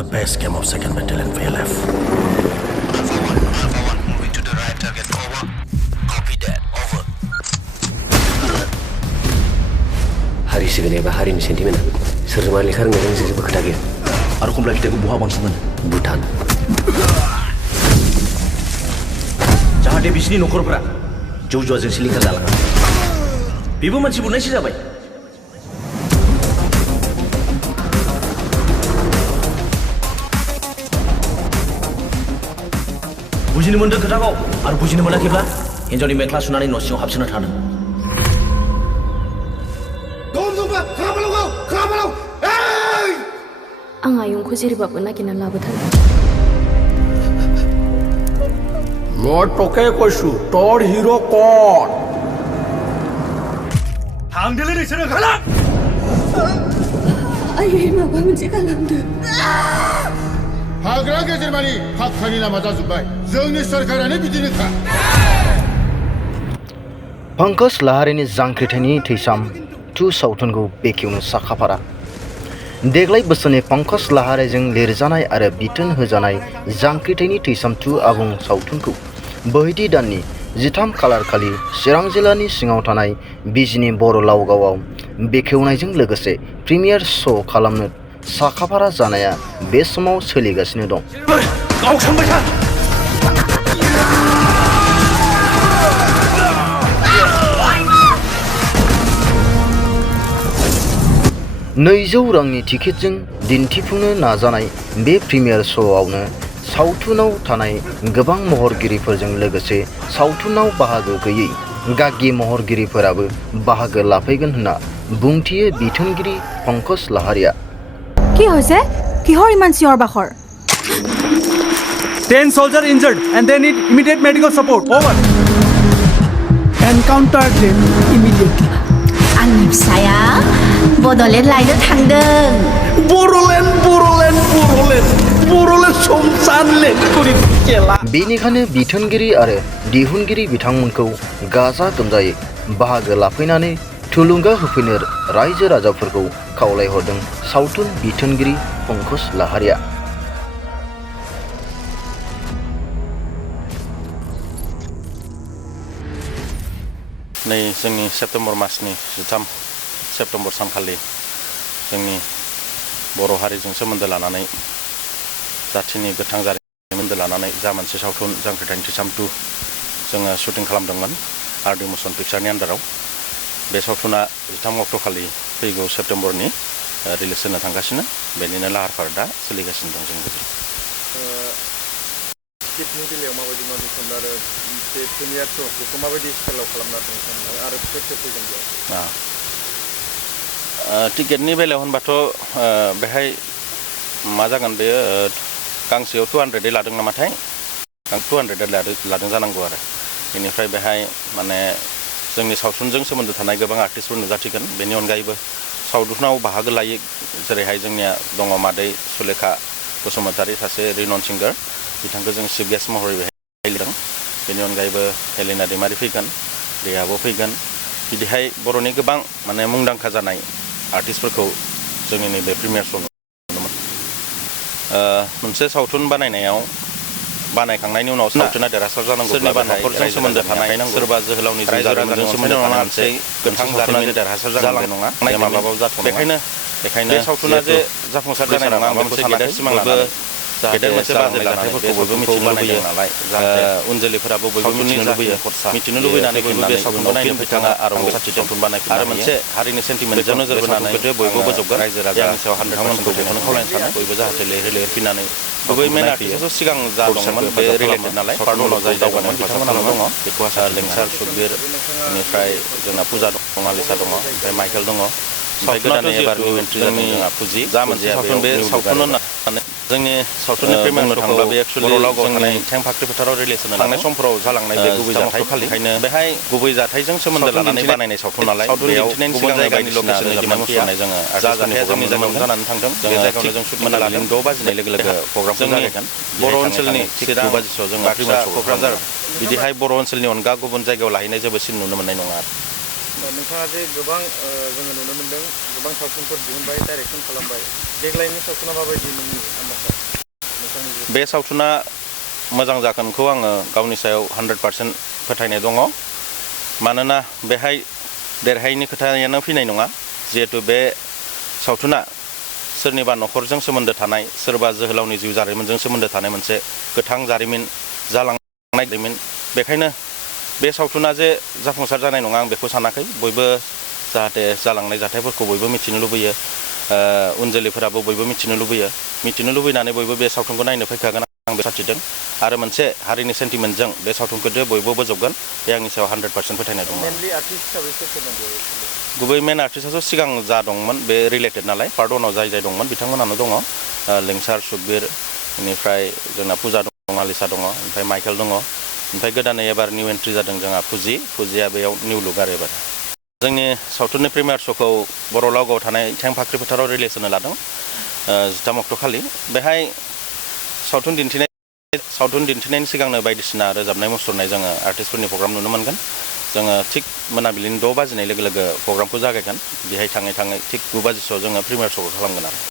the base camp of 2nd Battalion VLF. Alpha 1, moving to the right target, over. Copy that, over. Hari sigene ba hari ni sentiment serma lekar ngereng jejeबो खोथा गैया आरो कमला फिथाइखौ बहा बांसिन मोनो भुटान जाहाथे बिसिनि नखरफोरा जौ जुवाजों सिलिंखार जालाङा बेबो मानसि बुनायसो जाबाय बुजिनो मोनदों खोथाखौ आरो बुजिनो मोनाखैब्ला हिन्जावनि मेख्ला सुनानै न' सिङाव हाबसोना थादों आं आयंखौ जेरैबाबो नागिरना लाबोथारगोन মই তোকে কৈছো তোর হিরো কোন थांदोलै नोंसोरो ओंखारला आयै माबा मोनसे खालामदो हाग्रा गेजेरमानि फाक्कानि लामा जाजोब्बाय जोंनि सरकारानो बिदिनोखा पंकज लाहारीनि जांख्रिथायनि थैसाम 2 सावथुनखौ बेखेवनो साखाफारा देग्लाय बोसोरनि पंकज लाहारीजों लिरजानाय आरो बिथोन होजानाय जांख्रिथायनि थैसाम 2 आबुं सावथुनखौ बोहैथि दाननि 13 खालार खालि चिरां जिल्लानि सिङाव थानाय बिजनी बर' लावगावआव बेखेवनायजों लोगोसे प्रिमियार श' खालामनो साखाफारा जानाया बे समाव सोलिगासिनो दं गावसोमबाय था नैजौ रांनि टिकेटजों दिन्थिफुंनो नाजानाय बे प्रिमियार श'आवनो सावथुनाव थानाय गोबां महरगिरिफोरजों लोगोसे सावथुनाव बाहागो गैयै गागि महरगिरिफोराबो बाहागो लाफैगोन होनना बुंथियो बिथोनगिरि पंकज लाहारीया কি হৈছে কিহৰ ইমান চিঞৰ বাখৰ 10 soldiers injured and they need immediate medical support over encounter them immediately आंनि फिसाया बड'लेण्ड लायनो थांदों बर'लेण्ड संसान लेखुरि खेला बेनिखायनो बिथोनगिरि आरो दिहुनगिरि बिथांमोनखौ गाजा गोमजायै बाहागो लाफैनानै थुलुंगा होफैनो रायजो राजाफोरखौ खावलायहरदों सावथुन बिथोनगिरि पंकज लाहारीया नै जोंनि सेप्तेम्बर मासनि 13 सेप्तेम्बर सानखालि जोंनि बर' हारिजों सोमोन्दो लानानै जाथिनि गोथां जारिमिन लानानै जा मोनसे सावथुन जांख्रिथायनि थैसाम 2 जोङो शुटिं खालामदोंमोन आरडि मसन पिक्चारनि आन्दाराव बे सावथुना 13 अक्ट' खालि फैगौ सेप्तेम्बरनि रिलिज होनो थांगासिनो बेनिनो लाहार फाहार दा सोलिगासिनो दं जों टिकेटनि बेलायाव माबायदि सानदों आरो बे प्रिमियार श' बेखौ माबायदि स्टाइलाव खालामना सानदों आरो सोर फैगोन बेयाव टिकेटनि बेलायाव होनबाथ' बेहाय मा जागोन बेयो गांसेयाव 200 लादों नामाथाय 200 लादों जानांगौ आरो बेनिफ्राय बेहाय माने जोंनि सावथुनजों सोमोन्दो थानाय गोबां आर्टिस्टफोर नुजाथिगोन बेनि अनगायैबो सावथुनाव बाहागो लायो जेरैहाय जोंनिया दङ मादै सुलेखा बसुमतारी सासे रिनन सिंगार बिथांखौ जों चिफ गेस्ट महरै बेहाय लिरदों बेनि अनगायैबो हेलिना दैमारि फैगोन रियाबो फैगोन बिदिहाय बर'नि गोबां माने मुंदांखा जानाय आर्टिस्टफोरखौ जोंनि नैबे प्रिमियार श' नुनो मोनो मोनसे सावथुन बानायखांनायनि उनाव सावथुना देरहासार जानांगौ सोरनिबा न'खरजों सोमोन्दो थानाय सोरबा जोहोलावनि जारिमिनजों सोमोन्दो थानाय मोनसे गोथां जारिमिन देरहासार जालांनाय नङा माब्लाबाबो जाथ'नाय बेखायनो बे सावथुना जे जाफुंसार जानाय नङा मोनसे गेदेर सिमां लानानै गेदेर मोनसे बाजेट जाथायफोरखौ बयबो मिथिनो लुबैयो नालाय उन जोलैफोराबो बयबो मिथिनो लुबैयो मिथिनो लुबैनानै बयबो बे सावथुनखौ नायनो बिथाङा आरो सावथुन बानायफिननो आरो मोनसे हारिनि सेन्टिमेन्टजों नोजोर बोनानै बयबो बोजबगोन रायजो राजानि सायाव 100% बेखौनो खावलायनो सानो बयबो जाहाथे लिरफिननानै गुबै मेन आर्टिस्टआथ' सिगां जा दंमोन बे रिलेटेड नालाय पार्ट उनाव जाय दावगानाय बिथांमोनहा दङ बेखौ आसा लिंसार सुखबिर बेनिफ्राय जोंना फुजा दं आलिसा दङ ओमफ्राय माइकेल दङ ओमफ्राय गोदानै एबार निउ एन्ट्रि जादों जोंहा फुजि जा मोनसे सावथुन बे सावथुन होननानै जोंनि सावथुननि प्रिमियार थांब्ला बे एक्चुअलि जोंनि थें फाख्रि फोथाराव रिलिज होनो थांनाय समफोराव जालांनाय बे गुबै जाथाय ओंखायनो बेहाय गुबै जाथायजों सोमोन्दो लानानै बानायनाय सावथुन नालाय बेयाव गुबुन जायगानि लकेसननि डिमान्ड फैनाय जोङो जा जाथाया जोंनि जायगायाव जानानै थांदों बे जायगायावनो जों शुटिं लादों 6 बाजिनाय लोगो लोगो प्रग्रामखौ जागायगोन बर' ओनसोलनि 2 बाजिसोआव जोङो बाक्सा क'क्राझार बिदिहाय बर' ओनसोलनि अनगा गुबुन जायगायाव लाहैनाय जेबो सिन नुनो मोननाय नङा नोंथाङा जे गोबां जोङो नुनो मोन्दों गोबां सावथुनफोर दिहुनबाय डाइरेक्सन खालामबाय देग्लायनि सावथुना माबायदि नोंनि आन्दाजा नोंथांनि बे सावथुना मोजां जागोनखौ आङो गावनि सायाव 100% फोथायनाय दङ मानोना बेहाय देरहायैनि खोथायानो फैनाय नङा जिहेतु बे सावथुना सोरनिबा न'खरजों सोमोन्दो थानाय सोरबा जोहोलावनि जिउ जारिमिनजों सोमोन्दो थानाय मोनसे गोथां जारिमिन जालांनाय जारिमिन बेखायनो बे सावथुना जे जाफुंसार जानाय नङा आं बेखौ सानाखै बयबो जाहाथे जालांनाय जाथायफोरखौ बयबो मिथिनो लुबैयो उन जोलैफोराबो बयबो मिथिनो लुबैनानै बयबो बे सावथुनखौ नायनो फैखागोन आं बे साथिदों आरो मोनसे हारिनि सेन्टिमेन्टजों बे सावथुनखौ जे बयबो बोजबगोन बे आंनि सायाव 100% फोथायनाय दङ गुबै मेन आर्टिस्टआथ' सिगां जा दंमोन बे रिलेटेड नालाय पार्ट 1आव जाय दंमोन बिथांमोनानो दङ लिंसार सुकबिर बेनिफ्राय जोंना फुजा दङ आलिसा दङ ओमफ्राय माइकेल दङ ओमफ्राय गोदानै एबार निउ एन्ट्रि जादों जोंहा फुजिया बेयाव निउ लुक आरो एबार जोंनि सावथुननि प्रिमियार श'खौ बर' लावगाव थानाय थें फाख्रि फोथाराव रिलिज होनो लादों 13 अक्ट' खालि बेहाय सावथुन दिन्थिनायनि सिगांनो बायदिसिना रोजाबनाय मुसुरनाय जोङो आर्टिस्टफोरनि प्रग्राम नुनो मोनगोन जोङो थिग मोनाबिलिनि 6 बाजिनाय लोगो लोगो प्रग्रामखौ जागायगोन बेहाय थाङै थिग 9 बाजिसोआव जोङो प्रिमियार श'खौ खालामगोन आरो